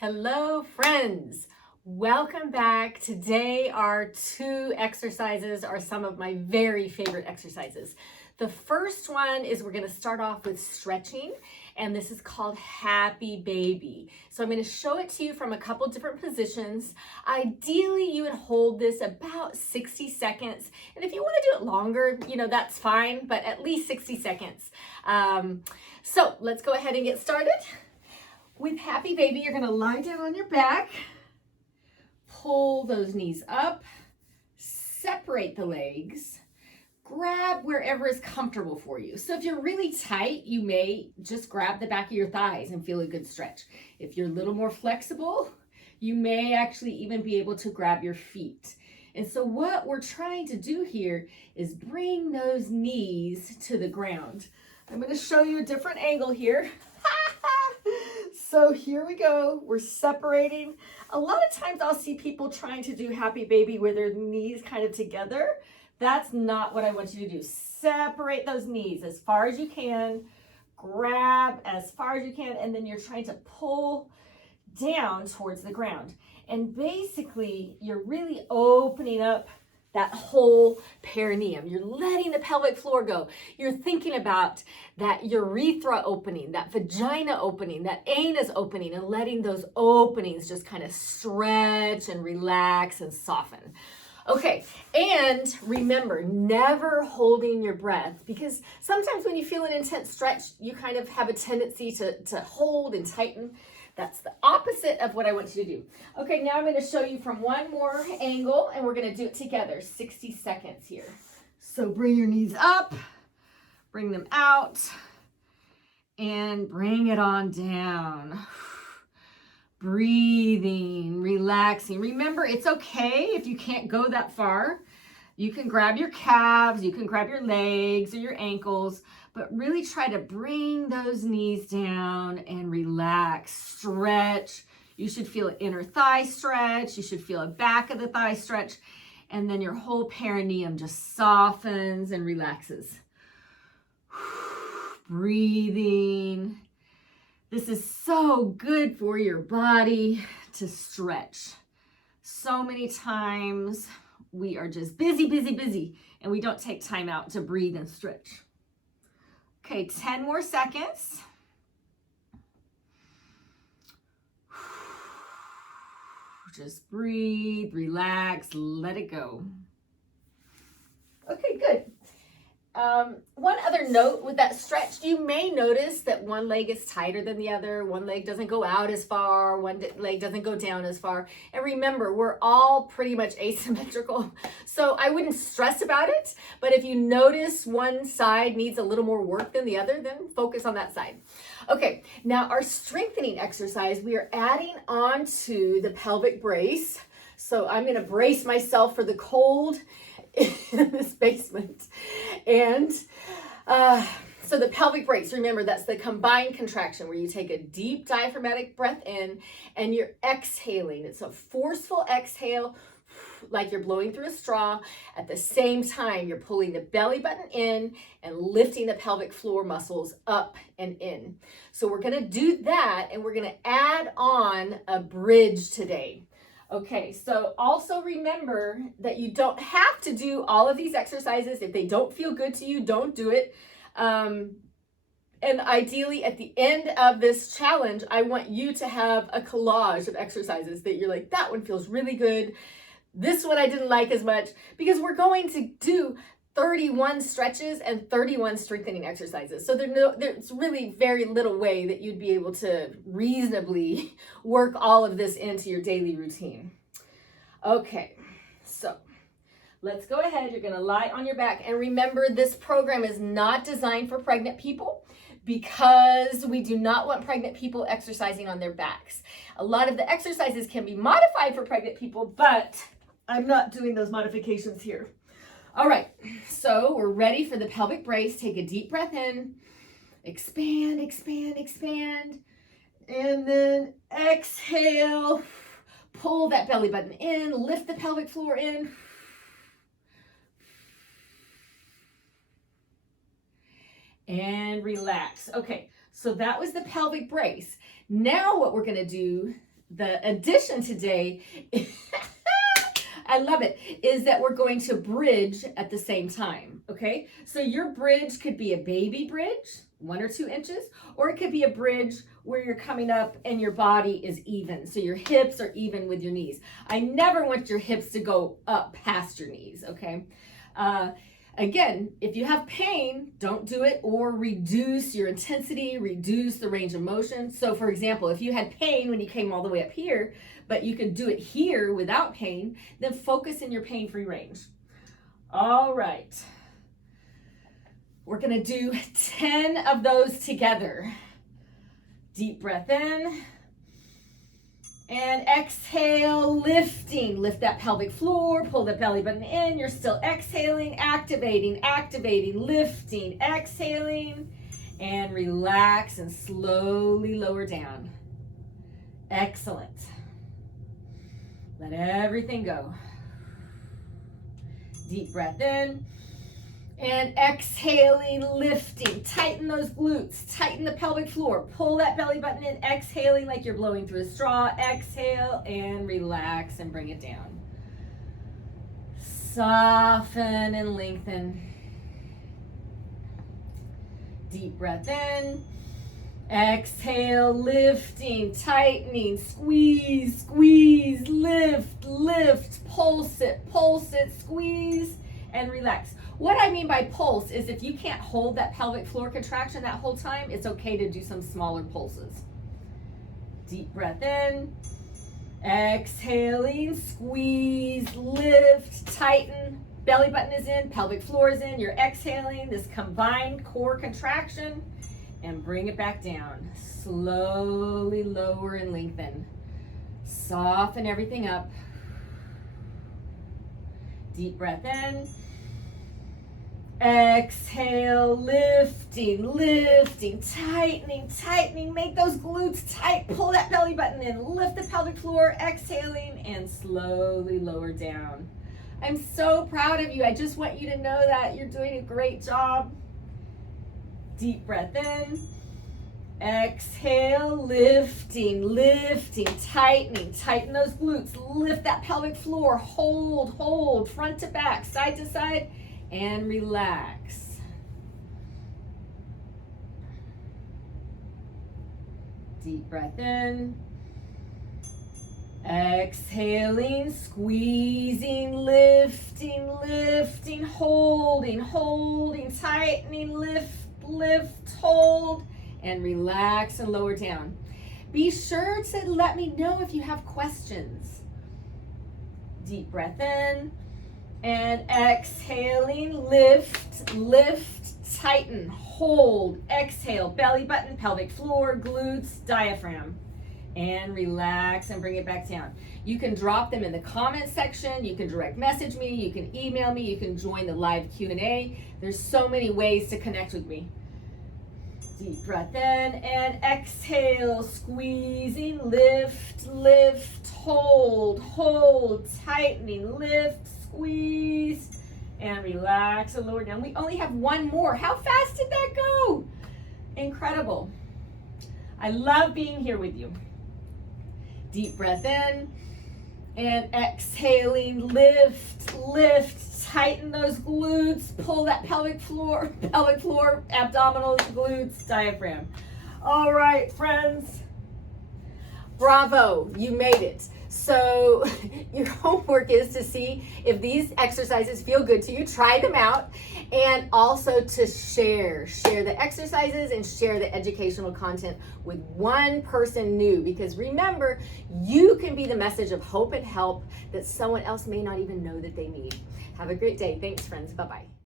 Hello, friends. Welcome back. Today, our two exercises are some of my very favorite exercises. The first one is we're going to start off with stretching, and this is called Happy Baby. So I'm going to show it to you from a couple different positions. Ideally, you would hold this about 60 seconds. And if you want to do it longer, that's fine, but at least 60 seconds. So let's go ahead and get started. With Happy Baby, you're going to lie down on your back, pull those knees up, separate the legs, grab wherever is comfortable for you. So if you're really tight, you may just grab the back of your thighs and feel a good stretch. If you're a little more flexible, you may actually even be able to grab your feet. And so what we're trying to do here is bring those knees to the ground. I'm going to show you a different angle here. So here we go. We're separating. A lot of times I'll see people trying to do Happy Baby with their knees kind of together. That's not what I want you to do. Separate those knees as far as you can. Grab as far as you can, and then you're trying to pull down towards the ground. And basically, you're really opening up that whole perineum. You're letting the pelvic floor go. You're thinking about that urethra opening, that vagina opening, that anus opening, and letting those openings just kind of stretch and relax and soften. Okay, and remember, never holding your breath, because sometimes when you feel an intense stretch, you kind of have a tendency to hold and tighten. That's the opposite of what I want you to do. Okay, now I'm going to show you from one more angle, and we're going to do it together, 60 seconds here. So bring your knees up, bring them out, and bring it on down. Breathing, relaxing. Remember, it's okay if you can't go that far. You can grab your calves, you can grab your legs or your ankles, but really try to bring those knees down and relax, stretch. You should feel an inner thigh stretch. You should feel a back of the thigh stretch. And then your whole perineum just softens and relaxes. Breathing. This is so good for your body to stretch. So many times we are just busy, and we don't take time out to breathe and stretch. Okay, 10 more seconds. Just breathe, relax, let it go. Okay, good. One other note with that stretch, you may notice that one leg is tighter than the other. One leg doesn't go out as far. One leg doesn't go down as far. And remember, we're all pretty much asymmetrical. So I wouldn't stress about it. But if you notice one side needs a little more work than the other, then focus on that side. Okay, now our strengthening exercise, we are adding on to the pelvic brace. So I'm going to brace myself for the cold in this basement. And so the pelvic brace, remember, that's the combined contraction where you take a deep diaphragmatic breath in and you're exhaling. It's a forceful exhale, like you're blowing through a straw. At the same time, you're pulling the belly button in and lifting the pelvic floor muscles up and in. So we're going to do that, and we're going to add on a bridge today. Okay, so also remember that you don't have to do all of these exercises. If they don't feel good to you, don't do it. And ideally, at the end of this challenge, I want you to have a collage of exercises that you're like, that one feels really good. This one I didn't like as much, because we're going to do 31 stretches and 31 strengthening exercises. So there's really very little way that you'd be able to reasonably work all of this into your daily routine. Okay, so let's go ahead. You're going to lie on your back. And remember, this program is not designed for pregnant people, because we do not want pregnant people exercising on their backs. A lot of the exercises can be modified for pregnant people, but I'm not doing those modifications here. All right, so we're ready for the pelvic brace. Take a deep breath in, expand, expand, expand, and then exhale. Pull that belly button in, lift the pelvic floor in. And relax. Okay, so that was the pelvic brace. Now what we're gonna do the addition today, I love it, is that we're going to bridge at the same time, okay? So your bridge could be a baby bridge, 1 or 2 inches, or it could be a bridge where you're coming up and your body is even. So your hips are even with your knees. I never want your hips to go up past your knees, okay? Again, if you have pain, don't do it, or reduce your intensity, reduce the range of motion. So for example, if you had pain when you came all the way up here, but you could do it here without pain, then focus in your pain-free range. All right. We're gonna do 10 of those together. Deep breath in. And exhale, lifting. Lift that pelvic floor, pull the belly button in. You're still exhaling, activating, lifting, exhaling, and relax and slowly lower down. Excellent. Let everything go. Deep breath in. And exhaling, lifting. Tighten those glutes. Tighten the pelvic floor. Pull that belly button in. Exhaling like you're blowing through a straw. Exhale and relax and bring it down. Soften and lengthen. Deep breath in. Exhale, lifting, tightening, squeeze, squeeze, lift, lift, pulse it, squeeze, and relax. What I mean by pulse is if you can't hold that pelvic floor contraction that whole time, it's okay to do some smaller pulses. Deep breath in, exhaling, squeeze, lift, tighten, belly button is in, pelvic floor is in, you're exhaling this combined core contraction, and bring it back down. Slowly lower and lengthen. Soften everything up. Deep breath in. Exhale, lifting, lifting, tightening. Make those glutes tight. Pull that belly button in. Lift the pelvic floor. Exhaling and slowly lower down. I'm so proud of you. I just want you to know that you're doing a great job. Deep breath in. Exhale, lifting, tightening. Tighten those glutes. Lift that pelvic floor. Hold, front to back, side to side, and relax. Deep breath in. Exhaling, squeezing, lifting, holding, tightening, lift, hold, and relax and lower down. Be sure to let me know if you have questions. Deep breath in. And exhaling, lift, tighten, hold, exhale, belly button, pelvic floor, glutes, diaphragm, and relax and bring it back down. You can drop them in the comment section, you can direct message me, you can email me, you can join the live Q&A. There's so many ways to connect with me. Deep breath in and exhale, squeezing, lift, hold, tightening, lift, squeeze, and relax and lower down. We only have one more. How fast did that go? Incredible. I love being here with you. Deep breath in and exhaling, lift, tighten those glutes, pull that pelvic floor, abdominals, glutes, diaphragm. All right, friends. Bravo, you made it. So your homework is to see if these exercises feel good to you. Try them out, and also to share the exercises and share the educational content with one person new, because remember, you can be the message of hope and help that someone else may not even know that they need. Have a great day. Thanks, friends. Bye-bye.